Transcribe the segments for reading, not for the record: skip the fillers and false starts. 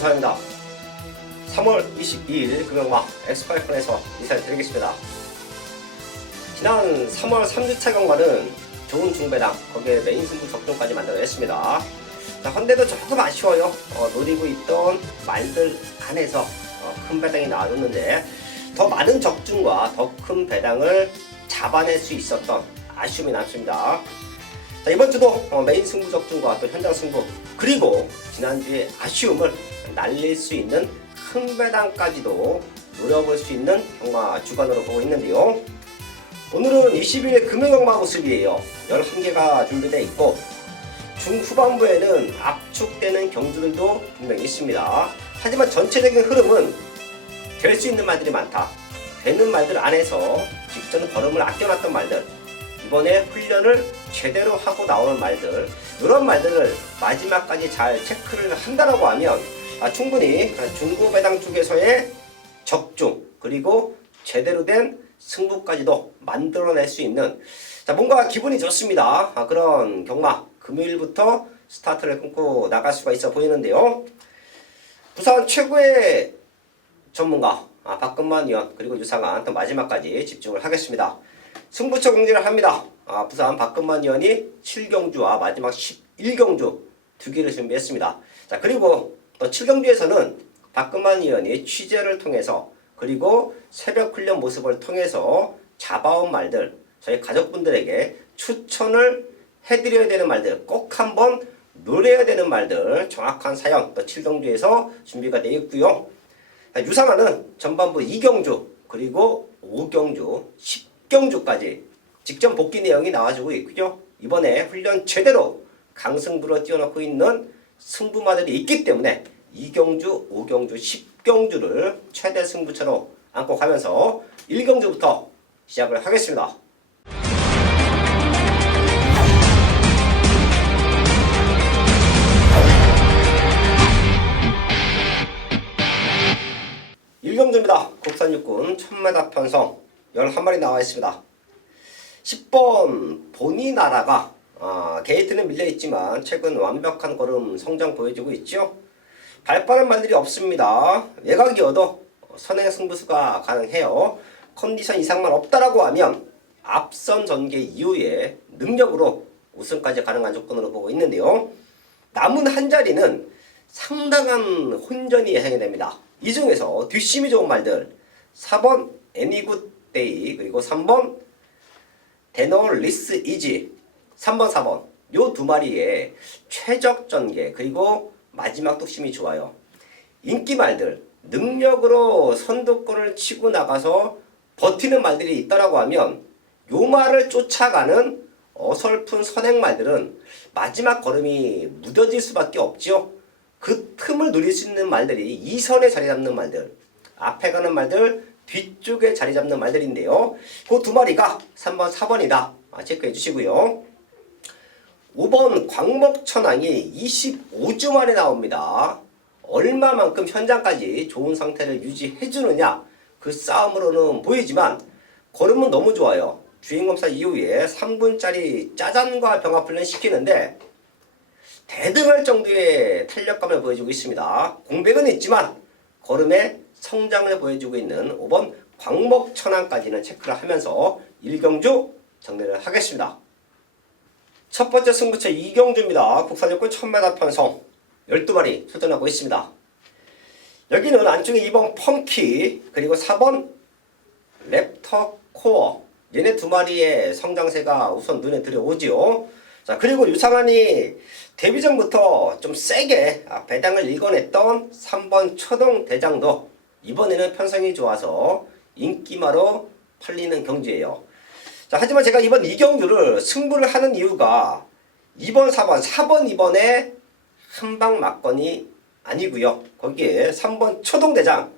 부사입니다. 3월 22일 금요일마 엑스파이콘에서 인사를 드리겠습니다. 지난 3월 3주차 경마는 좋은 중배당, 거기에 메인 승부 적중까지 만들어냈습니다. 자, 헌데도 조금 아쉬워요. 노리고 있던 말들 안에서 큰 배당이 나와줬는데 더 많은 적중과 더 큰 배당을 잡아낼 수 있었던 아쉬움이 남습니다. 자, 이번 주도 메인 승부 적중과 또 현장 승부, 그리고 지난주에 아쉬움을 날릴 수 있는 큰 배당까지도 노려볼 수 있는 경마 주간으로 보고 있는데요. 오늘은 20일의 금요 경마 모습이에요. 11개가 준비되어 있고 중후반부에는 압축되는 경주들도 분명히 있습니다. 하지만 전체적인 흐름은 될 수 있는 말들이 많다. 되는 말들 안에서 직전 걸음을 아껴놨던 말들, 이번에 훈련을 제대로 하고 나오는 말들, 이런 말들을 마지막까지 잘 체크를 한다라고 하면 충분히 중고배당 쪽에서의 적중, 그리고 제대로 된 승부까지도 만들어낼 수 있는, 뭔가 기분이 좋습니다. 그런 경마 금요일부터 스타트를 끊고 나갈 수가 있어 보이는데요. 부산 최고의 전문가 박근만 위원, 그리고 유상한 또 마지막까지 집중을 하겠습니다. 승부처 공지를 합니다. 부산 박근만 위원이 7경주와 마지막 11경주 2개를 준비했습니다. 자, 그리고 또 7경주에서는 박근만 위원이 취재를 통해서, 그리고 새벽 훈련 모습을 통해서 잡아온 말들, 저희 가족분들에게 추천을 해드려야 되는 말들, 꼭 한번 노려야 되는 말들, 정확한 사연 또 7경주에서 준비가 되어 있고요. 유상한은 전반부 2경주, 그리고 5경주, 10경주까지 직전 복귀 내용이 나와주고 있고요. 이번에 훈련 제대로 강승부로 띄워놓고 있는 승부마들이 있기 때문에 2경주, 5경주, 10경주를 최대 승부처로 안고 가면서 1경주부터 시작을 하겠습니다. 일경주입니다. 국산 육군 1000m 편성 11마리 나와 있습니다. 10번 보니나라가 게이트는 밀려있지만 최근 완벽한 걸음 성장 보여주고 있죠. 발빠른 말들이 없습니다. 외곽이어도 선행 승부수가 가능해요. 컨디션 이상만 없다라고 하면 앞선 전개 이후에 능력으로 우승까지 가능한 조건으로 보고 있는데요. 남은 한 자리는 상당한 혼전이 예상이 됩니다. 이 중에서 뒷심이 좋은 말들 4번 애니굿데이, 그리고 3번 데널리스 이지, 3번 4번 요 두 마리의 최적 전개, 그리고 마지막 뚝심이 좋아요. 인기 말들, 능력으로 선두권을 치고 나가서 버티는 말들이 있다라고 하면 요 말을 쫓아가는 어설픈 선행 말들은 마지막 걸음이 무뎌질 수밖에 없죠. 그 틈을 누릴 수 있는 말들이 2선에 자리 잡는 말들, 앞에 가는 말들, 뒤쪽에 자리 잡는 말들인데요. 그 두 마리가 3번, 4번이다. 체크해 주시고요. 5번 광목천왕이 25주 만에 나옵니다. 얼마만큼 현장까지 좋은 상태를 유지해 주느냐, 그 싸움으로는 보이지만 걸음은 너무 좋아요. 주행검사 이후에 3분짜리 짜잔과 병합훈련 시키는데 대등할 정도의 탄력감을 보여주고 있습니다. 공백은 있지만 걸음의 성장을 보여주고 있는 5번 광목천왕까지는 체크를 하면서 1경주 정리를 하겠습니다. 첫 번째 승부처 2경주입니다. 국산육군 1000m 편성 12마리 출전하고 있습니다. 여기는 안쪽에 2번 펑키, 그리고 4번 랩터 코어, 얘네 두 마리의 성장세가 우선 눈에 들어오지요. 자, 그리고 유상한이 데뷔 전부터 좀 세게 배당을 읽어냈던 3번 초동 대장도 이번에는 편성이 좋아서 인기마로 팔리는 경주예요. 자, 하지만 제가 이번 2경주를 승부를 하는 이유가 2번, 4번, 2번에 한방 맞건이 아니고요. 거기에 3번 초동대장,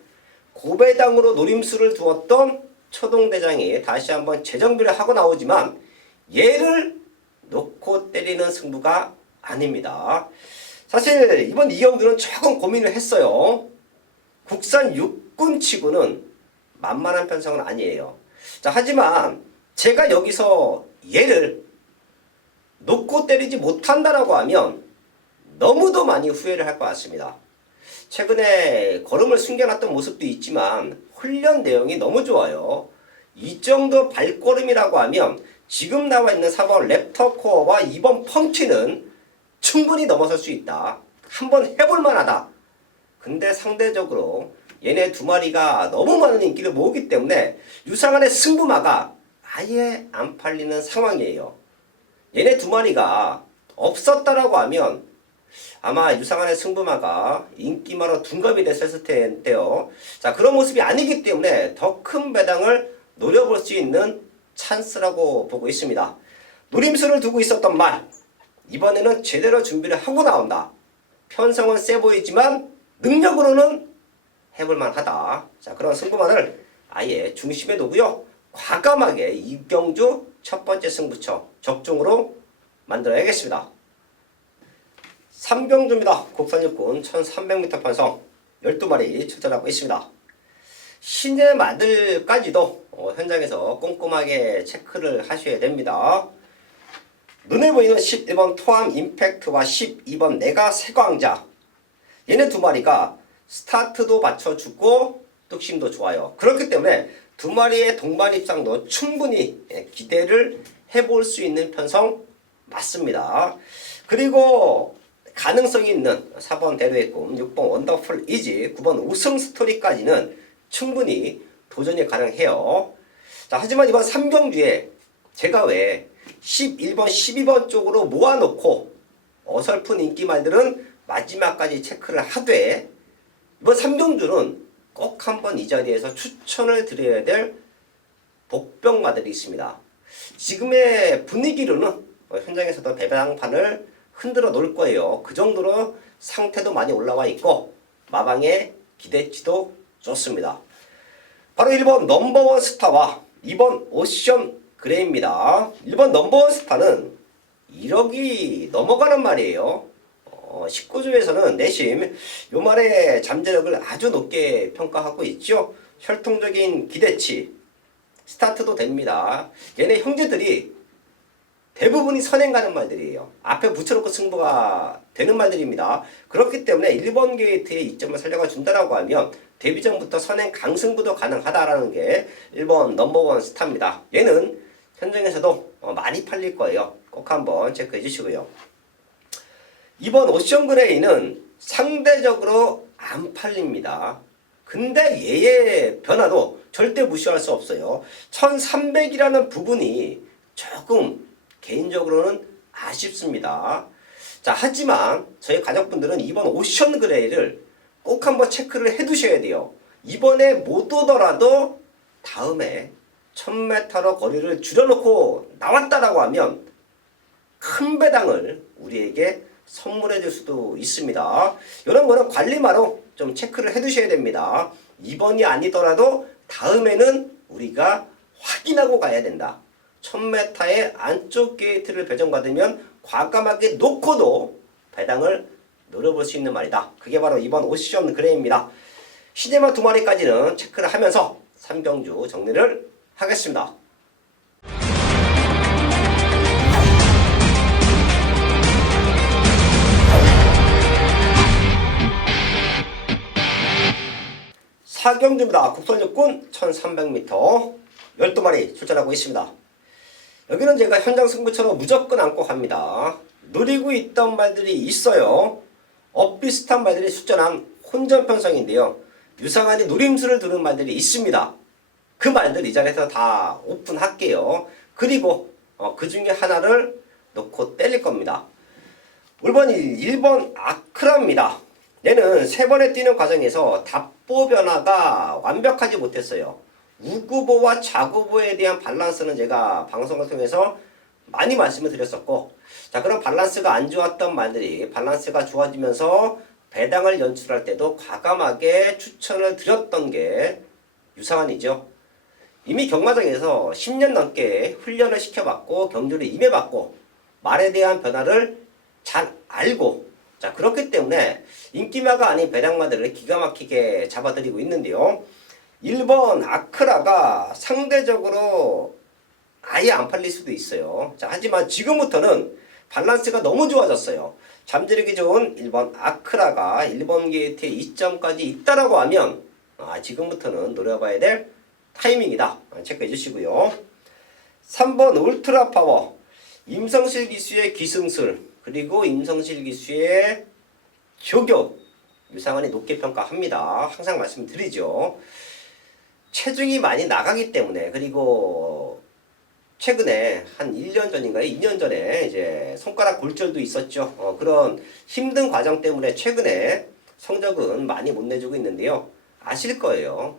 고배당으로 노림수를 두었던 초동대장이 다시 한번 재정비를 하고 나오지만 얘를 놓고 때리는 승부가 아닙니다. 사실 이번 2경주는 조금 고민을 했어요. 국산 육군치고는 만만한 편성은 아니에요. 자, 하지만 제가 여기서 얘를 놓고 때리지 못한다라고 하면 너무도 많이 후회를 할 것 같습니다. 최근에 걸음을 숨겨놨던 모습도 있지만 훈련 내용이 너무 좋아요. 이 정도 발걸음이라고 하면 지금 나와 있는 4번 랩터 코어와 2번 펑치는 충분히 넘어설 수 있다. 한번 해볼 만하다. 근데 상대적으로 얘네 두 마리가 너무 많은 인기를 모으기 때문에 유상한의 승부마가 아예 안 팔리는 상황이에요. 얘네 두 마리가 없었다라고 하면 아마 유상한의 승부마가 인기마로 둔갑이 됐을 텐데요. 자, 그런 모습이 아니기 때문에 더 큰 배당을 노려볼 수 있는 찬스라고 보고 있습니다. 노림수를 두고 있었던 말, 이번에는 제대로 준비를 하고 나온다. 편성은 세 보이지만 능력으로는 해볼만 하다. 자, 그런 승부만을 아예 중심에 두고요. 과감하게 이경주 첫 번째 승부처 적중으로 만들어야겠습니다. 삼경주입니다. 국산 육군 1300m 편성 12마리 출전하고 있습니다. 신의 마들까지도 현장에서 꼼꼼하게 체크를 하셔야 됩니다. 눈에 보이는 11번 토암 임팩트와 12번 내가 세광자, 얘네 두 마리가 스타트도 받쳐주고 뚝심도 좋아요. 그렇기 때문에 두 마리의 동반 입상도 충분히 기대를 해볼 수 있는 편성 맞습니다. 그리고 가능성이 있는 4번 대로의 꿈, 6번 원더풀 이지, 9번 우승 스토리까지는 충분히 도전이 가능해요. 자, 하지만 이번 3경주에 제가 왜 11번, 12번 쪽으로 모아놓고 어설픈 인기말들은 마지막까지 체크를 하되 이번 3경주는 꼭 한번 이 자리에서 추천을 드려야 될 복병마들이 있습니다. 지금의 분위기로는 현장에서도 배당판을 흔들어 놓을 거예요. 그 정도로 상태도 많이 올라와 있고 마방의 기대치도 좋습니다. 바로 1번 넘버원 스타와 2번 오션 그레이입니다. 1번 넘버원 스타는 1억이 넘어가는 말이에요. 19주에서는 내심 요 말의 잠재력을 아주 높게 평가하고 있죠. 혈통적인 기대치, 스타트도 됩니다. 얘네 형제들이 대부분이 선행 가는 말들이에요. 앞에 붙여놓고 승부가 되는 말들입니다. 그렇기 때문에 1번 게이트의 이점을 살려가 준다라고 하면 데뷔전부터 선행 강승부도 가능하다라는 게 1번 넘버원 스타입니다. 얘는 현장에서도 많이 팔릴 거예요. 꼭 한번 체크해 주시고요. 2번 오션 그레이는 상대적으로 안 팔립니다. 근데 얘의 변화도 절대 무시할 수 없어요. 1300이라는 부분이 조금 개인적으로는 아쉽습니다. 자, 하지만 저희 가족분들은 이번 오션 그레이를 꼭 한번 체크를 해 두셔야 돼요. 이번에 못 오더라도 다음에 1000m로 거리를 줄여놓고 나왔다라고 하면 큰 배당을 우리에게 선물해 줄 수도 있습니다. 이런 거는 관리마로 좀 체크를 해 두셔야 됩니다. 이번이 아니더라도 다음에는 우리가 확인하고 가야 된다. 1000m의 안쪽 게이트를 배정받으면 과감하게 놓고도 배당을 노려볼 수 있는 말이다. 그게 바로 이번 오션 그레이입니다. 시네마 두 마리까지는 체크를 하면서 3경주 정리를 하겠습니다. 사경주입니다. 국선육군 1300m 12마리 출전하고 있습니다. 여기는 제가 현장 승부처럼 무조건 안고 갑니다. 노리고 있던 말들이 있어요. 엇비슷한 말들이 출전한 혼전 편성인데요. 유상한이 노림수를 두는 말들이 있습니다. 그 말들 이 자리에서 다 오픈할게요. 그리고 그 중에 하나를 놓고 때릴 겁니다. 1번 아크라입니다. 얘는 3번에 뛰는 과정에서 답보 변화가 완벽하지 못했어요. 우구보와 좌구보에 대한 밸런스는 제가 방송을 통해서 많이 말씀을 드렸었고, 자, 그런 밸런스가 안 좋았던 말들이 밸런스가 좋아지면서 배당을 연출할 때도 과감하게 추천을 드렸던 게 유상한이죠. 이미 경마장에서 10년 넘게 훈련을 시켜봤고 경주를 임해봤고 말에 대한 변화를 잘 알고, 자, 그렇기 때문에 인기마가 아닌 배당마들을 기가 막히게 잡아드리고 있는데요. 1번 아크라가 상대적으로 아예 안 팔릴 수도 있어요. 자, 하지만 지금부터는 밸런스가 너무 좋아졌어요. 잠재력이 좋은 1번 아크라가 1번 게이트에 2점까지 있다라고 하면 지금부터는 노려봐야 될 타이밍이다. 체크해 주시고요. 3번 울트라 파워 임성실 기수의 기승술 그리고 임성실 기수의 조교 유상한이 높게 평가합니다. 항상 말씀드리죠. 체중이 많이 나가기 때문에 그리고 최근에 한 1년 전인가요? 2년 전에 이제 손가락 골절도 있었죠. 그런 힘든 과정 때문에 최근에 성적은 많이 못 내주고 있는데요. 아실 거예요.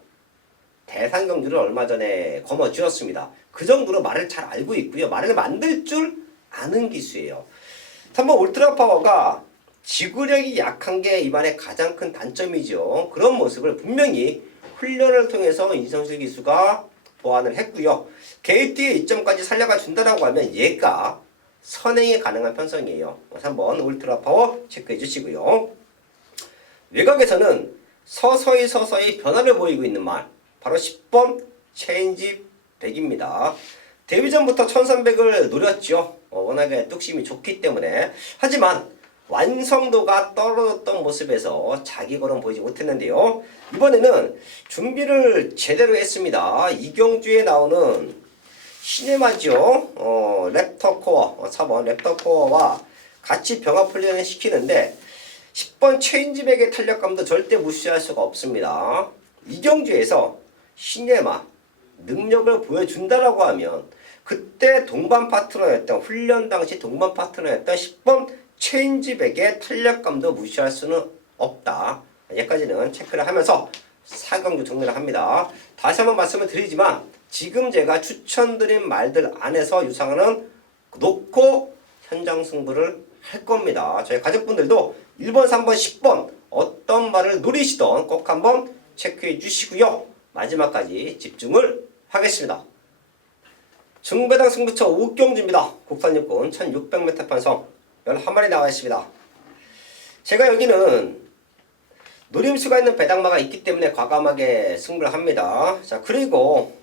대상 경주를 얼마 전에 거머쥐었습니다. 그 정도로 말을 잘 알고 있고요. 말을 만들 줄 아는 기수예요. 3번 울트라 파워가 지구력이 약한 게 이번에 가장 큰 단점이죠. 그런 모습을 분명히 훈련을 통해서 이성실 기수가 보완을 했고요. 게이트의 2점까지 살려가 준다라고 하면 얘가 선행이 가능한 편성이에요. 3번 울트라 파워 체크해 주시고요. 외곽에서는 서서히 변화를 보이고 있는 말 바로 10번 체인지 100입니다. 데뷔전부터 1300을 노렸죠. 워낙에 뚝심이 좋기 때문에. 하지만 완성도가 떨어졌던 모습에서 자기 걸음 보이지 못했는데요. 이번에는 준비를 제대로 했습니다. 이경주에 나오는 시네마죠. 랩터 코어 4번 랩터 코어와 같이 병합 훈련을 시키는데 10번 체인지백의 탄력감도 절대 무시할 수가 없습니다. 이경주에서 시네마 능력을 보여준다라고 하면 그때 동반 파트너였던 훈련 당시 동반 파트너였던 10번 체인지백의 탄력감도 무시할 수는 없다. 여기까지는 체크를 하면서 4경주 정리를 합니다. 다시 한번 말씀을 드리지만 지금 제가 추천드린 말들 안에서 유상은은 놓고 현장 승부를 할 겁니다. 저희 가족분들도 1번, 3번, 10번 어떤 말을 노리시던 꼭 한번 체크해 주시고요. 마지막까지 집중을 하겠습니다. 중배당 승부처 5경주입니다. 국산육군 1600m 편성 11마리 나와 있습니다. 제가 여기는 노림수가 있는 배당마가 있기 때문에 과감하게 승부를 합니다. 자, 그리고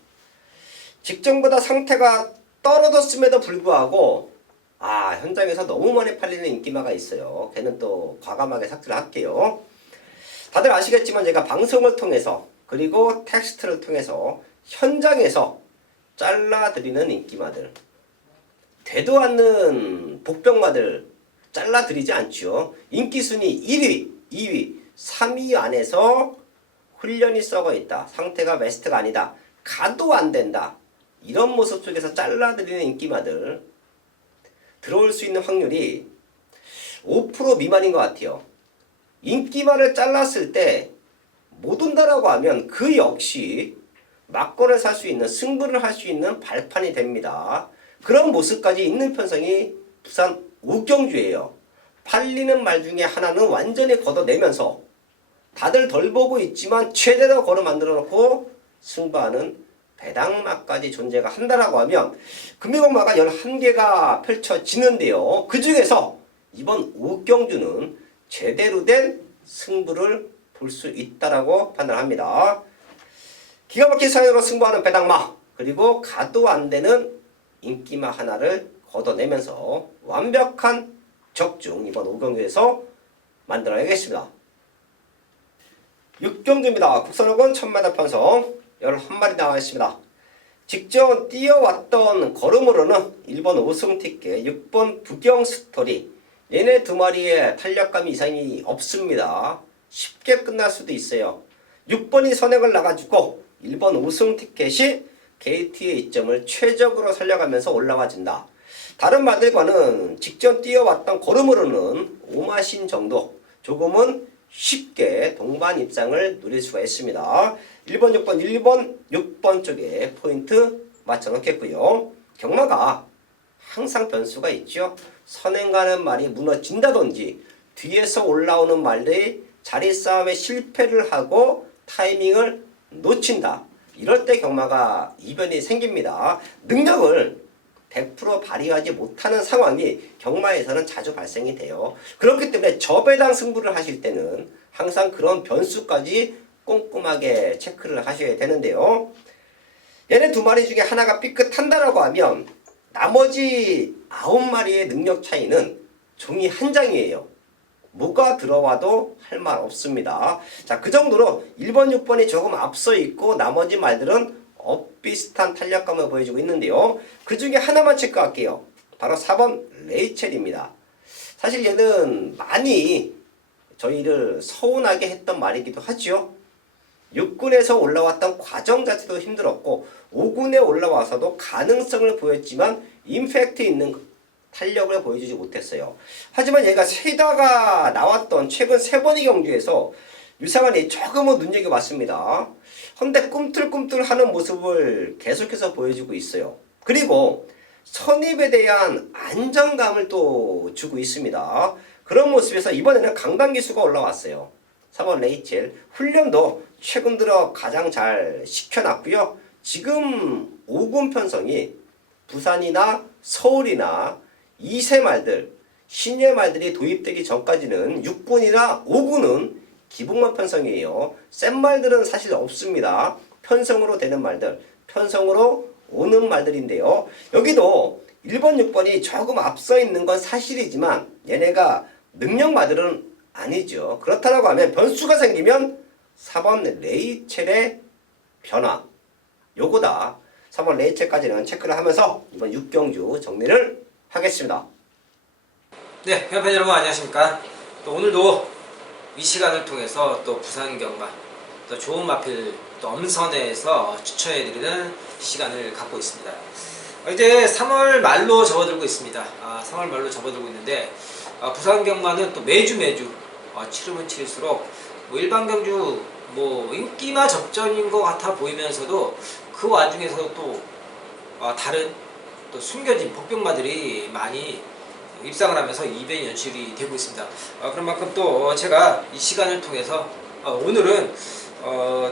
직전보다 상태가 떨어졌음에도 불구하고 현장에서 너무 많이 팔리는 인기마가 있어요. 걔는 또 과감하게 삭제를 할게요. 다들 아시겠지만 제가 방송을 통해서 그리고 텍스트를 통해서 현장에서 잘라드리는 인기마들 되도 않는 복병마들 잘라드리지 않죠. 인기순위 1위, 2위, 3위 안에서 훈련이 썩어있다. 상태가 베스트가 아니다. 가도 안 된다. 이런 모습 속에서 잘라드리는 인기마들 들어올 수 있는 확률이 5% 미만인 것 같아요. 인기마를 잘랐을 때 못 온다라고 하면 그 역시 막거를 살 수 있는 승부를 할 수 있는 발판이 됩니다. 그런 모습까지 있는 편성이 부산 5경주예요. 팔리는 말 중에 하나는 완전히 걷어내면서 다들 덜 보고 있지만 최대로 걸어 만들어 놓고 승부하는 배당마까지 존재가 한다라고 하면 금융마가 11개가 펼쳐지는데요. 그 중에서 이번 5경주는 제대로 된 승부를 볼 수 있다라고 판단합니다. 기가 막힌 사연으로 승부하는 배당마 그리고 가도 안 되는 인기마 하나를 걷어내면서 완벽한 적중 이번 5경주에서 만들어야겠습니다. 6경주입니다. 국산호건 1000m 편성 11마리 나와 있습니다. 직전 뛰어왔던 걸음으로는 1번 오승티켓, 6번 부경스토리 얘네 두 마리의 탄력감이 이상이 없습니다. 쉽게 끝날 수도 있어요. 6번이 선행을 나가지고 1번 오승티켓이 게이트의 2점을 최적으로 살려가면서 올라와준다. 다른 말들과는 직전 뛰어왔던 걸음으로는 오마신 정도 조금은 쉽게 동반 입상을 누릴 수가 있습니다. 1번, 6번, 1번, 6번 쪽에 포인트 맞춰놓겠고요. 경마가 항상 변수가 있죠. 선행 가는 말이 무너진다든지 뒤에서 올라오는 말들이 자리 싸움에 실패를 하고 타이밍을 놓친다. 이럴 때 경마가 이변이 생깁니다. 능력을 100% 발휘하지 못하는 상황이 경마에서는 자주 발생이 돼요. 그렇기 때문에 저배당 승부를 하실 때는 항상 그런 변수까지 꼼꼼하게 체크를 하셔야 되는데요. 얘네 두 마리 중에 하나가 삐끗한다라고 하면 나머지 9마리의 능력 차이는 종이 한 장이에요. 뭐가 들어와도 할 말 없습니다. 자, 그 정도로 1번, 6번이 조금 앞서 있고 나머지 말들은 엇비슷한 탄력감을 보여주고 있는데요. 그 중에 하나만 체크할게요. 바로 4번 레이첼입니다. 사실 얘는 많이 저희를 서운하게 했던 말이기도 하죠. 6군에서 올라왔던 과정 자체도 힘들었고 5군에 올라와서도 가능성을 보였지만 임팩트 있는 탄력을 보여주지 못했어요. 하지만 얘가 세다가 나왔던 최근 3번의 경주에서 유상한 애 조금은 눈여겨봤습니다. 근데 꿈틀꿈틀하는 모습을 계속해서 보여주고 있어요. 그리고 선입에 대한 안정감을 또 주고 있습니다. 그런 모습에서 이번에는 강당기수가 올라왔어요. 3번 레이첼 훈련도 최근 들어 가장 잘 시켜놨고요. 지금 5군 편성이 부산이나 서울이나 2세 말들, 신예 말들이 도입되기 전까지는 6군이나 5군은 기복만 편성이에요. 센 말들은 사실 없습니다. 편성으로 되는 말들, 편성으로 오는 말들인데요. 여기도 1번, 6번이 조금 앞서 있는 건 사실이지만 얘네가 능력 말들은 아니죠. 그렇다고 하면 변수가 생기면 4번 레이첼의 변화, 요거다. 3번 레이첼까지는 체크를 하면서 이번 6경주 정리를 하겠습니다. 네, 회원팬 여러분 안녕하십니까. 또 오늘도 이 시간을 통해서 또 부산 경마, 또 좋은 마필, 또 엄선에서 추천해드리는 시간을 갖고 있습니다. 이제 3월 말로 접어들고 있습니다. 3월 말로 접어들고 있는데 부산 경마는 또 매주 치르면 치를수록 일반 경주 인기마 접전인 것 같아 보이면서도 그 와중에서도 또 다른 또 숨겨진 복병마들이 많이 입상을 하면서 이변이 연출이 되고 있습니다. 그런 만큼 또 제가 이 시간을 통해서 오늘은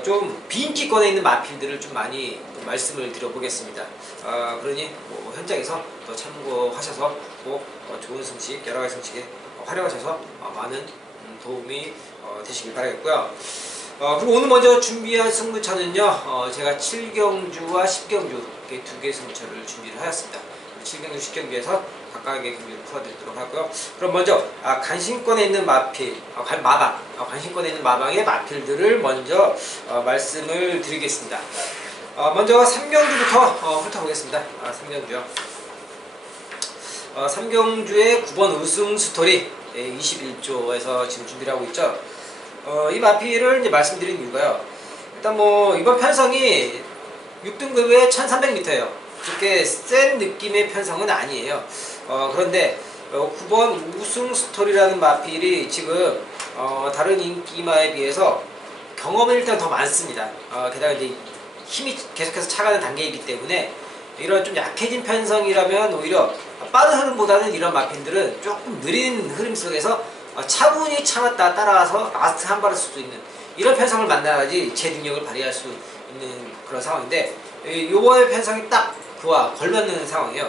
좀 비인기권에 있는 마필들을 좀 많이 말씀을 드려보겠습니다. 그러니 현장에서 또 참고하셔서 꼭 좋은 승식, 여러 가지 승식에 활용하셔서 많은 도움이 되시길 바라겠고요. 그리고 오늘 먼저 준비한 승부처는요, 제가 7경주와 10경주 이렇게 2개의 승부처를 준비를 하였습니다. 7경주, 10경주에서 각각의 경기를 풀어드리도록 하고요. 그럼 먼저 간신권에 있는 마필, 마방, 간신권에 있는 마방의 마필들을 먼저 말씀을 드리겠습니다. 먼저 3경주부터 훑어보겠습니다. 3경주요. 3경주의 9번 우승 스토리 21조에서 지금 준비를 하고 있죠. 이 마필을 이제 말씀드린 이유가요. 일단 이번 편성이 6등급의 1300m예요. 그렇게 센 느낌의 편성은 아니에요. 그런데 9번 우승 스토리라는 마필이 지금 다른 인기마에 비해서 경험은 일단 더 많습니다. 게다가 이제 힘이 계속해서 차가는 단계이기 때문에 이런 좀 약해진 편성이라면 오히려 빠른 흐름보다는 이런 마필들은 조금 느린 흐름 속에서 차분히 참았다 따라가서 라스트 한 발을 쓸 수 있는 이런 편성을 만나야지 제 능력을 발휘할 수 있는 그런 상황인데 요번의 편성이 딱 그와 걸맞는 상황이에요.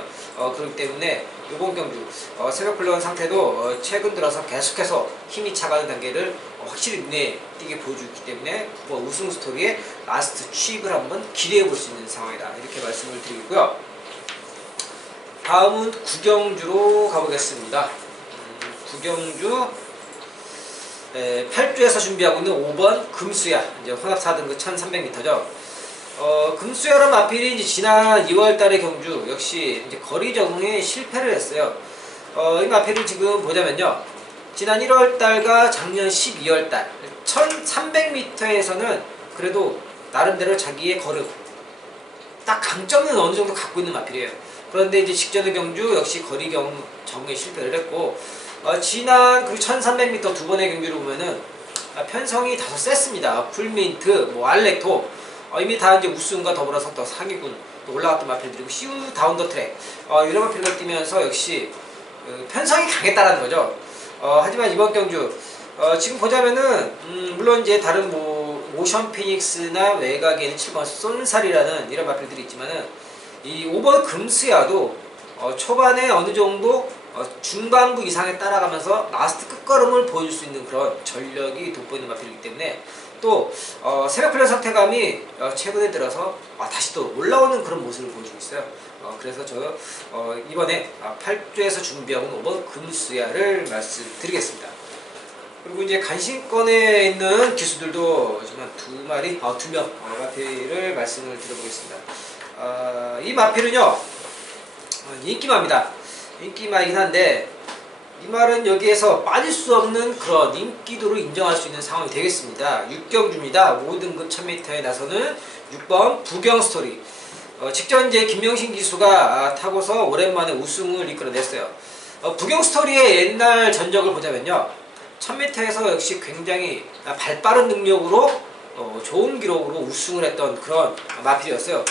그렇기 때문에 요번 경주 새벽 흘러온 상태도 최근 들어서 계속해서 힘이 차가는 단계를 확실히 눈에 띄게 보여주기 때문에 우승 스토리의 라스트 취입을 한번 기대해 볼 수 있는 상황이다, 이렇게 말씀을 드리고요. 다음은 9경주로 가보겠습니다. 9경주 8주에서 준비하고 있는 5번 금수야, 이제 혼합 4등급 1300m죠. 금수야란 마필이 이제 지난 2월달의 경주 역시 이제 거리 적응에 실패를 했어요. 이 마필을 지금 보자면요, 지난 1월달과 작년 12월달 1300m에서는 그래도 나름대로 자기의 걸음 딱 강점은 어느 정도 갖고 있는 마필이에요. 그런데 이제 직전의 경주 역시 거리 적응에 실패를 했고, 지난 그 1300m 두 번의 경기를 보면은 편성이 다소 셌습니다. 풀민트, 알렉토, 이미 다 이제 우승과 더불어서 또 상위군 또 올라갔던 마필들이고, 시우 다운 더 트랙, 이런 마필을 뛰면서 역시 편성이 강했다라는 거죠. 하지만 이번 경주 지금 보자면은 물론 이제 다른 모션 피닉스나 외곽에는 7번 쏜살이라는 이런 마필들이 있지만은 이 5번 금수야도 초반에 어느 정도 중반부 이상에 따라가면서 라스트 끝걸음을 보여줄 수 있는 그런 전력이 돋보이는 마필이기 때문에 또 새벽 훈련 상태감이 최근에 들어서 다시 또 올라오는 그런 모습을 보여주고 있어요. 그래서 저 이번에 8조에서 준비하고 있는 5번 금수야를 말씀드리겠습니다. 그리고 이제 간신권에 있는 기수들도 지금 두 명 마필을 말씀을 드려보겠습니다. 이 마필은요 인기마입니다. 인기마이긴 한데 이 말은 여기에서 빠질 수 없는 그런 인기도를 인정할 수 있는 상황이 되겠습니다. 6경주입니다. 5등급 1000m에 나서는 6번 부경스토리. 직전 이제 김명신 기수가 타고서 오랜만에 우승을 이끌어냈어요. 부경스토리의 옛날 전적을 보자면요. 1000m에서 역시 굉장히 발빠른 능력으로 좋은 기록으로 우승을 했던 그런 마필이었어요.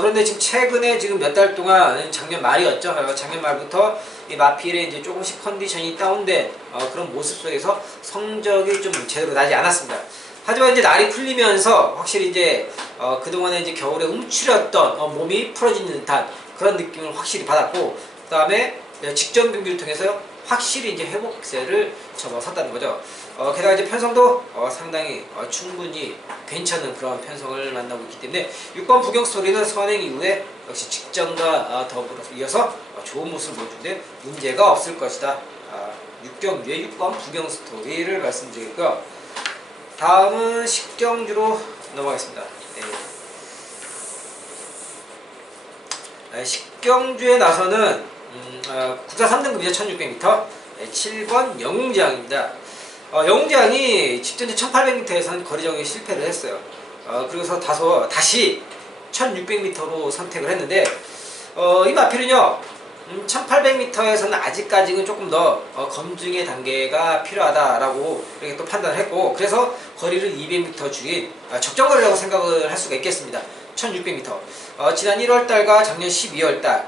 그런데 지금 최근에 지금 몇 달 동안 작년 말이었죠. 작년 말부터 이 마필의 이제 조금씩 컨디션이 다운된 그런 모습 속에서 성적이 좀 제대로 나지 않았습니다. 하지만 이제 날이 풀리면서 확실히 이제 그동안에 이제 겨울에 움츠렸던 몸이 풀어지는 듯한 그런 느낌을 확실히 받았고, 그 다음에 직전 경기를 통해서 확실히 이제 회복세를 접어섰다는 거죠. 게다가 이제 편성도 상당히 충분히 괜찮은 그런 편성을 만나고 있기 때문에 6번 부경스토리는 선행 이후에 역시 직전과 더불어서 이어서 좋은 모습을 보여주는데 문제가 없을 것이다. 6경주의 6번 부경스토리를 말씀드리고요. 다음은 10경주로 넘어가겠습니다. 10경주에 나서는 국사 3등급이죠. 1600m 7번 영웅장입니다. 영웅장이 직전 1800m에서는 거리 정에 실패를 했어요. 그래서 다시 1600m로 선택을 했는데 이 마필은요 1800m에서는 아직까지는 조금 더 검증의 단계가 필요하다라고 이렇게 또 판단을 했고, 그래서 거리를 200m 줄인 적정거리라고 생각을 할 수가 있겠습니다. 1600m 지난 1월달과 작년 12월달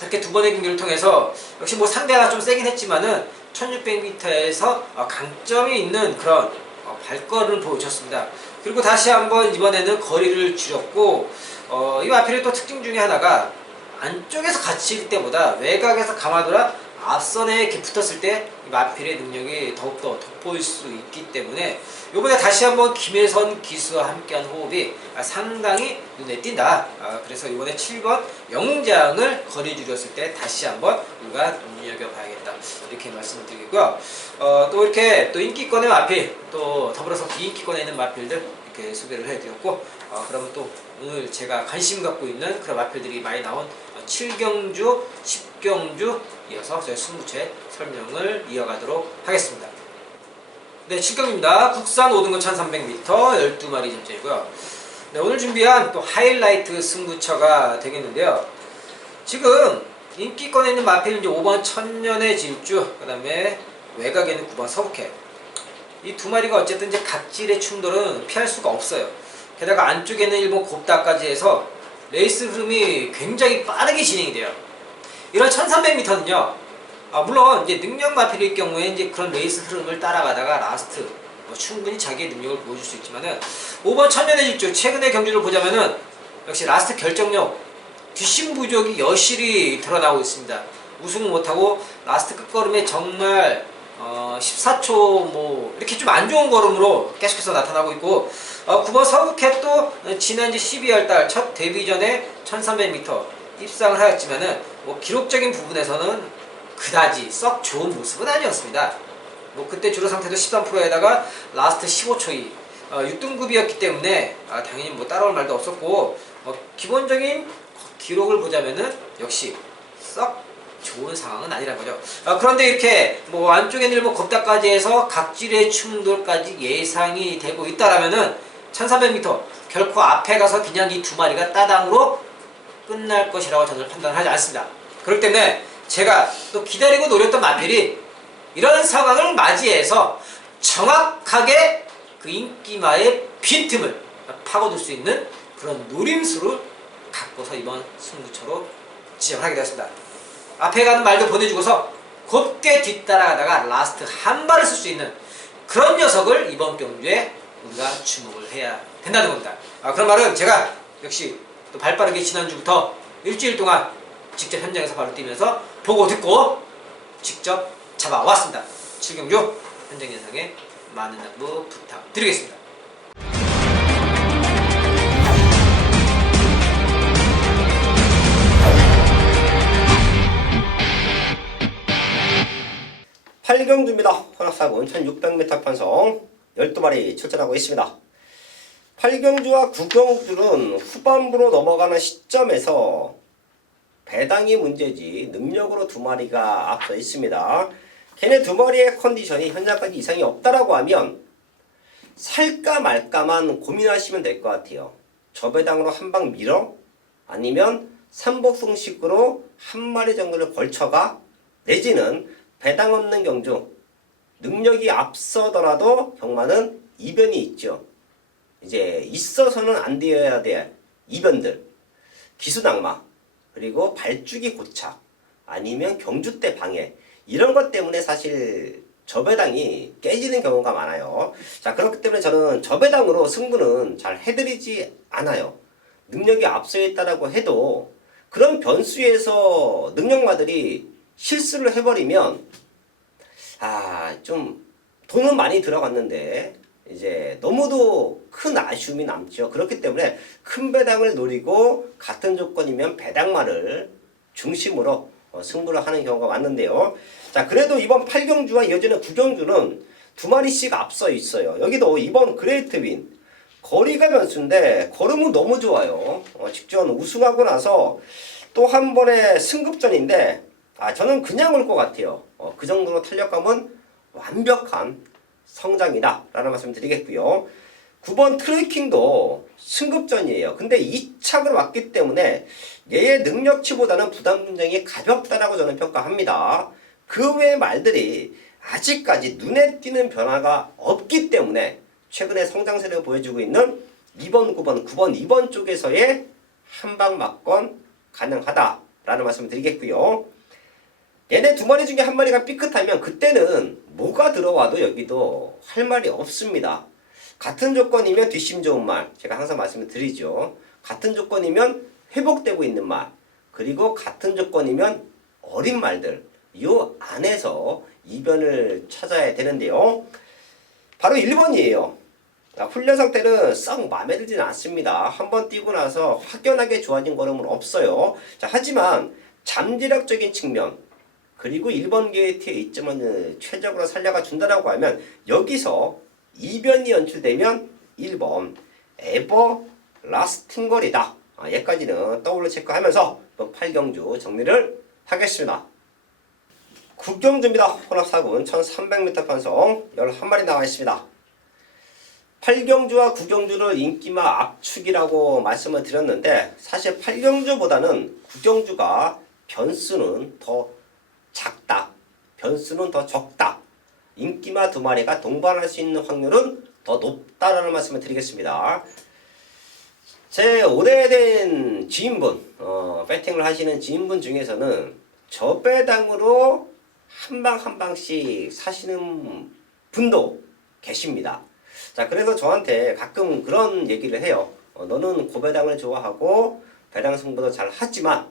이렇게 두 번의 경기를 통해서 역시 뭐 상대가 좀 세긴 했지만은 1600m에서 강점이 있는 그런 발걸음을 보여줬습니다. 그리고 다시 한번 이번에는 거리를 줄였고, 이 마필의 또 특징 중에 하나가 안쪽에서 갇힐 때보다 외곽에서 감아돌아 앞선에 이렇게 붙었을 때 이 마필의 능력이 더욱더 돋보일 수 있기 때문에 이번에 다시 한번 김혜선 기수와 함께한 호흡이 상당히 눈에 띈다. 그래서 이번에 7번 영웅장을 거리 줄였을 때 다시 한번 우리가 눈여겨봐야겠다, 이렇게 말씀드리고요. 또 이렇게 또 인기권의 마필, 또 더불어서 비인기권에 있는 마필들 이렇게 소개를 해드렸고, 그러면 또 오늘 제가 관심 갖고 있는 그런 마필들이 많이 나온 7경주, 10경주 이어서 저희 승부처의 설명을 이어가도록 하겠습니다. 네, 7경입니다. 국산 5등급 1300m 12마리 점제이고요. 네, 오늘 준비한 또 하이라이트 승부처가 되겠는데요. 지금 인기권에 있는 마필은 이제 5번 천년의 질주, 그 다음에 외곽에 있는 9번 서북해. 이 두 마리가 어쨌든 이제 각질의 충돌은 피할 수가 없어요. 게다가 안쪽에는 일본 곱다까지 해서 레이스 흐름이 굉장히 빠르게 진행이 돼요. 이런 1300m는요, 물론 이제 능력 마필일 경우에 이제 그런 레이스 흐름을 따라가다가 라스트 충분히 자기의 능력을 보여줄 수 있지만은 5번 천년의 질주 최근의 경기를 보자면은 역시 라스트 결정력 뒷심 부족이 여실히 드러나고 있습니다. 우승을 못하고 라스트 끝걸음에 정말 14초 뭐 이렇게 좀 안 좋은 걸음으로 계속해서 나타나고 있고, 9번 서북해 또 지난 12월달 첫 데뷔전에 1300m 입상을 하였지만은 뭐 기록적인 부분에서는 그다지 썩 좋은 모습은 아니었습니다. 뭐 그때 주로 상태도 13%에다가 라스트 15초 6등급이었기 때문에 당연히 뭐 따라올 말도 없었고, 기본적인 기록을 보자면은 역시 썩 좋은 상황은 아니란 거죠. 그런데 이렇게 뭐 안쪽에는 일본 곱다까지 해서 각질의 충돌까지 예상이 되고 있다라면은 1300m 결코 앞에 가서 그냥 이 두 마리가 따당으로 끝날 것이라고 저는 판단하지 않습니다. 그렇기 때문에 제가 또 기다리고 노렸던 마필이 이런 상황을 맞이해서 정확하게 그 인기마의 빈틈을 파고들 수 있는 그런 노림수를 갖고서 이번 승부처로 지정을 하게 되었습니다. 앞에 가는 말도 보내주고서 곱게 뒤따라가다가 라스트 한 발을 쓸 수 있는 그런 녀석을 이번 경주에 우리가 주목을 해야 된다는 겁니다. 그런 말은 제가 역시 또 발빠르게 지난주부터 일주일 동안 직접 현장에서 바로 뛰면서 보고 듣고 직접 잡아왔습니다. 7경주 현장 예상에 많은 양보 부탁드리겠습니다. 8경주입니다. 혼합사군 1600m 편성 12마리 출전하고 있습니다. 8경주와 9경주는 후반부로 넘어가는 시점에서 배당이 문제지 능력으로 두 마리가 앞서 있습니다. 걔네 두 마리의 컨디션이 현재까지 이상이 없다라고 하면 살까 말까만 고민하시면 될 것 같아요. 저 배당으로 한 방 밀어? 아니면 삼복승식으로 한 마리 정도를 걸쳐가? 내지는 배당 없는 경주 능력이 앞서더라도 경마는 이변이 있죠. 이제 있어서는 안 되어야 될 이변들, 기수낙마, 그리고 발주기 고착, 아니면 경주 때 방해, 이런 것 때문에 사실 저배당이 깨지는 경우가 많아요. 자, 그렇기 때문에 저는 저배당으로 승부는 잘 해드리지 않아요. 능력이 앞서 있다라고 해도 그런 변수에서 능력마들이 실수를 해버리면 좀 돈은 많이 들어갔는데 이제 너무도 큰 아쉬움이 남죠. 그렇기 때문에 큰 배당을 노리고 같은 조건이면 배당마를 중심으로 승부를 하는 경우가 많은데요. 자, 그래도 이번 8경주와 이어지는 9경주는 두 마리씩 앞서 있어요. 여기도 이번 그레이트 윈 거리가 변수인데 걸음은 너무 좋아요. 직전 우승하고 나서 또 한 번의 승급전인데 저는 그냥 올 것 같아요. 그 정도로 탄력감은 완벽한 성장이다 라는 말씀 드리겠고요. 9번 트래킹도 승급전이에요. 근데 2착으로 왔기 때문에 얘의 능력치보다는 부담 분쟁이 가볍다라고 저는 평가합니다. 그 외의 말들이 아직까지 눈에 띄는 변화가 없기 때문에 최근에 성장세를 보여주고 있는 2번, 9번, 9번, 2번 쪽에서의 한방 막건 가능하다라는 말씀 드리겠고요. 얘네 두 마리 중에 한 마리가 삐끗하면 그때는 뭐가 들어와도 여기도 할 말이 없습니다. 같은 조건이면 뒷심 좋은 말, 제가 항상 말씀을 드리죠. 같은 조건이면 회복되고 있는 말, 그리고 같은 조건이면 어린 말들, 이 안에서 이변을 찾아야 되는데요. 바로 1번이에요. 훈련 상태는 썩 마음에 들지는 않습니다. 한번 뛰고 나서 확연하게 좋아진 걸음은 없어요. 자, 하지만 잠재력적인 측면, 그리고 1번 게이트의 이점을 최적으로 살려가 준다라고 하면 여기서 이변이 연출되면 1번 에버 라스팅 거리다. 여기까지는 더블로 체크하면서 8경주 정리를 하겠습니다. 9경주입니다. 혼합사군 1300m 편성 11마리 나와 있습니다. 8경주와 9경주를 인기마 압축이라고 말씀을 드렸는데 사실 8경주보다는 9경주가 변수는 더 작다. 변수는 더 적다. 인기마 두 마리가 동반할 수 있는 확률은 더 높다라는 말씀을 드리겠습니다. 제 오래된 지인분, 배팅을 하시는 지인분 중에서는 저배당으로 한 방 한 방씩 사시는 분도 계십니다. 자, 그래서 저한테 가끔 그런 얘기를 해요. 너는 고배당을 좋아하고 배당 승부도 잘 하지만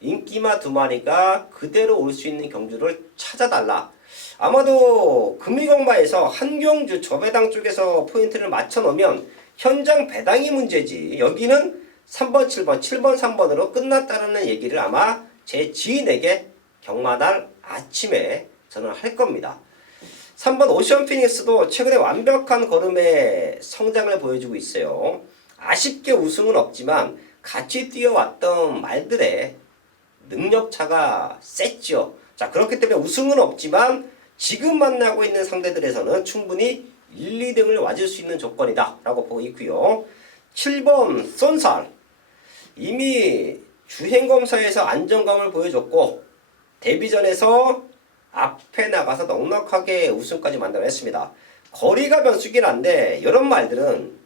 인기마 두 마리가 그대로 올 수 있는 경주를 찾아달라. 아마도 금이경마에서 한경주 저배당 쪽에서 포인트를 맞춰 놓으면 현장 배당이 문제지 여기는 3번, 7번, 7번, 3번으로 끝났다는 얘기를 아마 제 지인에게 경마날 아침에 저는 할 겁니다. 3번 오션 피닉스도 최근에 완벽한 걸음의 성장을 보여주고 있어요. 아쉽게 우승은 없지만 같이 뛰어왔던 말들의 능력차가 셌죠. 자, 그렇기 때문에 우승은 없지만 지금 만나고 있는 상대들에서는 충분히 1, 2등을 와줄 수 있는 조건이다 라고 보고 있고요. 7번 쏜살 이미 주행검사에서 안정감을 보여줬고 데뷔전에서 앞에 나가서 넉넉하게 우승까지 만들어냈습니다. 거리가 변수긴 한데 이런 말들은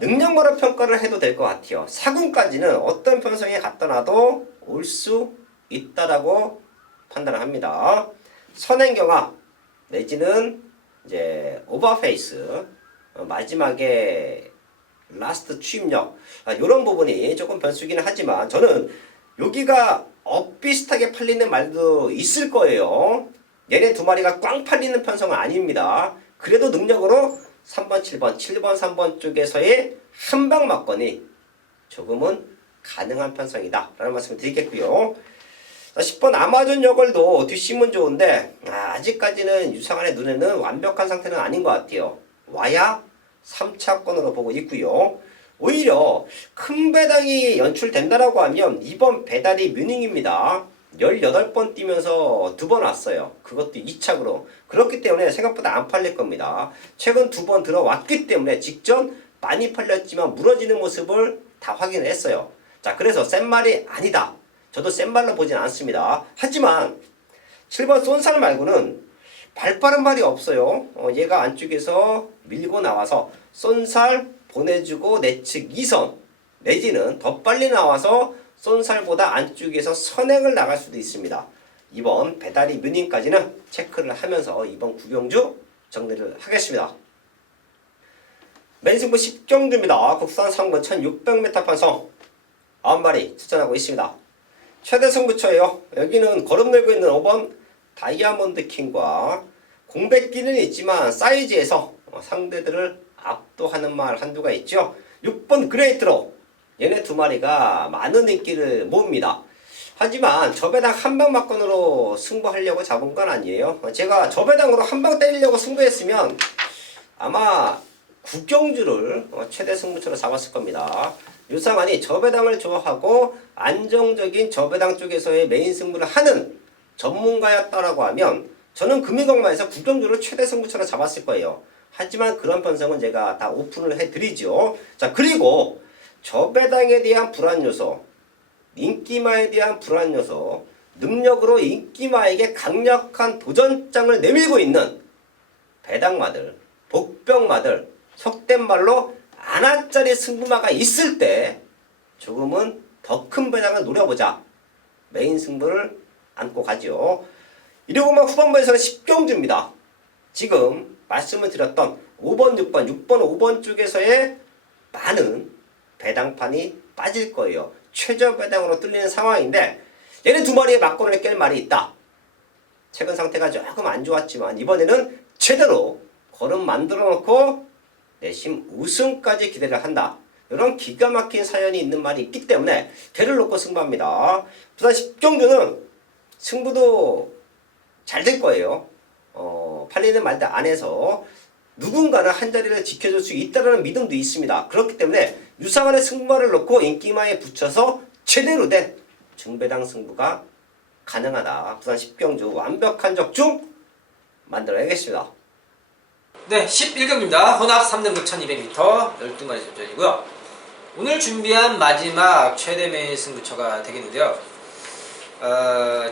능력마로 평가를 해도 될 것 같아요. 사군까지는 어떤 편성에 갖다 놔도 올 수 있다라고 판단을 합니다. 선행경화 내지는 이제 오버페이스 마지막에 라스트 추임력 이런 부분이 조금 변수기는 하지만 저는 여기가 비슷하게 팔리는 말도 있을 거예요. 얘네 두 마리가 꽝 팔리는 편성은 아닙니다. 그래도 능력으로 3번, 7번, 7번, 3번 쪽에서의 한방 맞건이 조금은 가능한 편성이다 라는 말씀을 드리겠고요. 10번 아마존 여걸도 뒷심은 좋은데 아직까지는 유상한의 눈에는 완벽한 상태는 아닌 것 같아요. 와야 3차권으로 보고 있고요. 오히려 큰 배당이 연출된다라고 하면 이번 배달이 뮤닝입니다. 18번 뛰면서 2번 왔어요. 그것도 2착으로. 그렇기 때문에 생각보다 안 팔릴 겁니다. 최근 2번 들어왔기 때문에 직전 많이 팔렸지만 무너지는 모습을 다 확인을 했어요. 자, 그래서 센 말이 아니다. 저도 센 말로 보진 않습니다. 하지만 7번 쏜살 말고는 발빠른 말이 없어요. 얘가 안쪽에서 밀고 나와서 쏜살 보내주고 내측 2선 내지는 더 빨리 나와서 쏜살보다 안쪽에서 선행을 나갈 수도 있습니다. 이번 배달이 뮤닝까지는 체크를 하면서 이번 구경주 정리를 하겠습니다. 맨승부 10경주입니다. 국산 3군 1600m 판성 9마리 추천하고 있습니다. 최대 승부처예요. 여기는 거름 내고 있는 5번 다이아몬드 킹과 공백기는 있지만 사이즈에서 상대들을 압도하는 말 한두가 있죠. 6번 그레이트로 얘네 2마리가 많은 인기를 모읍니다. 하지만 저배당 한방 막건으로 승부하려고 잡은 건 아니에요. 제가 저배당으로 한방 때리려고 승부했으면 아마 국경주를 최대 승부처로 잡았을 겁니다. 유상한이 저배당을 좋아하고 안정적인 저배당 쪽에서의 메인 승부를 하는 전문가였다라고 하면 저는 금이강마에서 국경주를 최대 승부처로 잡았을 거예요. 하지만 그런 편성은 제가 다 오픈을 해드리죠. 자, 그리고 저배당에 대한 불안 요소, 인기마에 대한 불안 요소, 능력으로 인기마에게 강력한 도전장을 내밀고 있는 배당마들, 복병마들, 속된 말로 아나짜리 승부마가 있을 때 조금은 더 큰 배당을 노려보자. 메인 승부를 안고 가죠. 이러고 보면 후반부에서는 10경주입니다. 지금 말씀을 드렸던 5번, 6번, 6번, 5번 쪽에서의 많은 배당판이 빠질 거예요. 최저 배당으로 뚫리는 상황인데 얘는 2마리의 막권을 깰 말이 있다. 최근 상태가 조금 안 좋았지만 이번에는 제대로 걸음 만들어 놓고 내심 우승까지 기대를 한다. 이런 기가 막힌 사연이 있는 말이 있기 때문에 걔를 놓고 승부합니다. 부산 10경주는 승부도 잘 될 거예요. 팔리는 말들 안에서 누군가는 한 자리를 지켜줄 수 있다는 믿음도 있습니다. 그렇기 때문에 유상한의 승부를 놓고 인기마에 붙여서 제대로 된 중배당 승부가 가능하다. 부산 10경주 완벽한 적중 만들어야겠습니다. 네, 11경기입니다. 혼합 3등급 1200m 12마리 접전이고요. 오늘 준비한 마지막 최대 메인 승부처가 되겠는데요.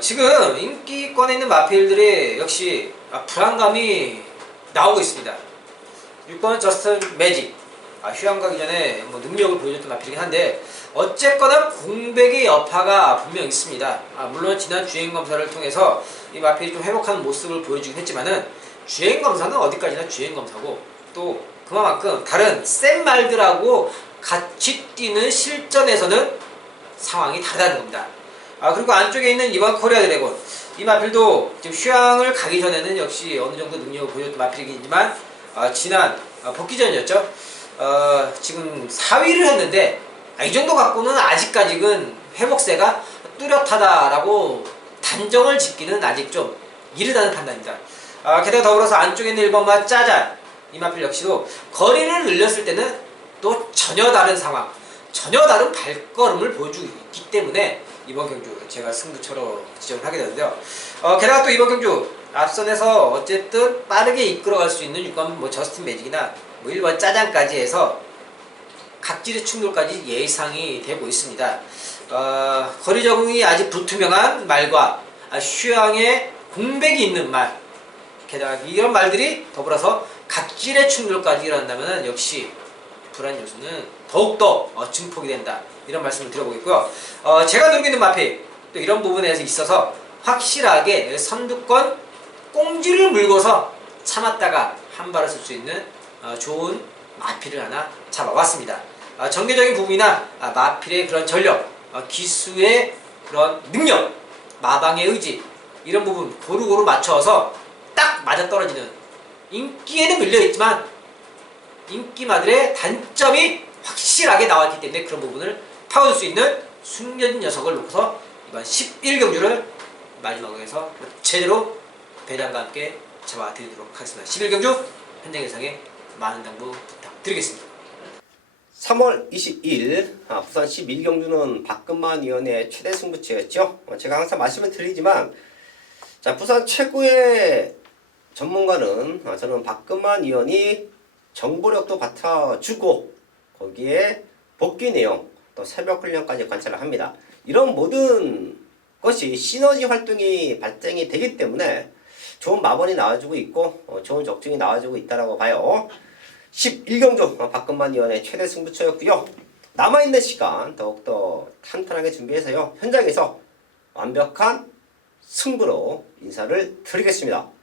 지금 인기권에 있는 마필들이 역시 불안감이 나오고 있습니다. 6번 저스틴 매직, 휴양 가기 전에 능력을 보여줬던 마필이긴 한데 어쨌거나 공백의 여파가 분명 있습니다. 물론 지난 주행검사를 통해서 이 마필이 좀 회복하는 모습을 보여주긴 했지만은 주행검사는 어디까지나 주행검사고 또 그만큼 다른 센 말들하고 같이 뛰는 실전에서는 상황이 다르다는 겁니다. 그리고 안쪽에 있는 이번 코리아 드래곤, 이 마필도 지금 휴양을 가기 전에는 역시 어느 정도 능력을 보여줬던 마필이지만 지난 복귀전이었죠. 지금 4위를 했는데 이 정도 갖고는 아직까지는 회복세가 뚜렷하다라고 단정을 짓기는 아직 좀 이르다는 판단입니다. 게다가 더불어서 안쪽에 있는 1번마 짜잔, 이 마필 역시도 거리를 늘렸을 때는 또 전혀 다른 상황, 전혀 다른 발걸음을 보여주고 있기 때문에 이번 경주 제가 승부처로 지정을 하게 되는데요. 게다가 또 이번 경주 앞선에서 어쨌든 빠르게 이끌어갈 수 있는 6번 저스틴 매직이나 1번 짜잔까지 해서 각질의 충돌까지 예상이 되고 있습니다. 거리 적응이 아직 불투명한 말과 휴양에 공백이 있는 말, 게다가 이런 말들이 더불어서 각질의 충돌까지 일어난다면 역시 불안 요소는 더욱더 증폭이 된다. 이런 말씀을 드려보겠고요. 제가 누리고 있는 마필 또 이런 부분에 있어서 확실하게 선두권 꽁지를 물고서 참았다가 한 발을 쓸 수 있는 좋은 마필을 하나 잡아왔습니다. 전개적인 부분이나 마필의 그런 전력, 기수의 그런 능력, 마방의 의지, 이런 부분 고루고루 맞춰서 딱 맞아떨어지는, 인기에는 밀려있지만 인기마들의 단점이 확실하게 나왔기 때문에 그런 부분을 파고들 수 있는 숨겨진 녀석을 놓고서 이번 11경주를 마지막으로 해서 제대로 배당과 함께 잡아드리도록 하겠습니다. 11경주 현장 예상에 많은 당부 부탁드리겠습니다. 3월 22일 부산 11경주는 박근만 위원의 최대 승부처였죠. 제가 항상 말씀을 드리지만 자, 부산 최고의 전문가는 저는 박근만 위원이 정보력도 받아주고 거기에 복귀 내용 또 새벽 훈련까지 관찰을 합니다. 이런 모든 것이 시너지 활동이 발생이 되기 때문에 좋은 마번이 나와주고 있고 좋은 적중이 나와주고 있다라고 봐요. 11경주 박근만 위원의 최대 승부처였고요. 남아있는 시간 더욱더 탄탄하게 준비해서요. 현장에서 완벽한 승부로 인사를 드리겠습니다.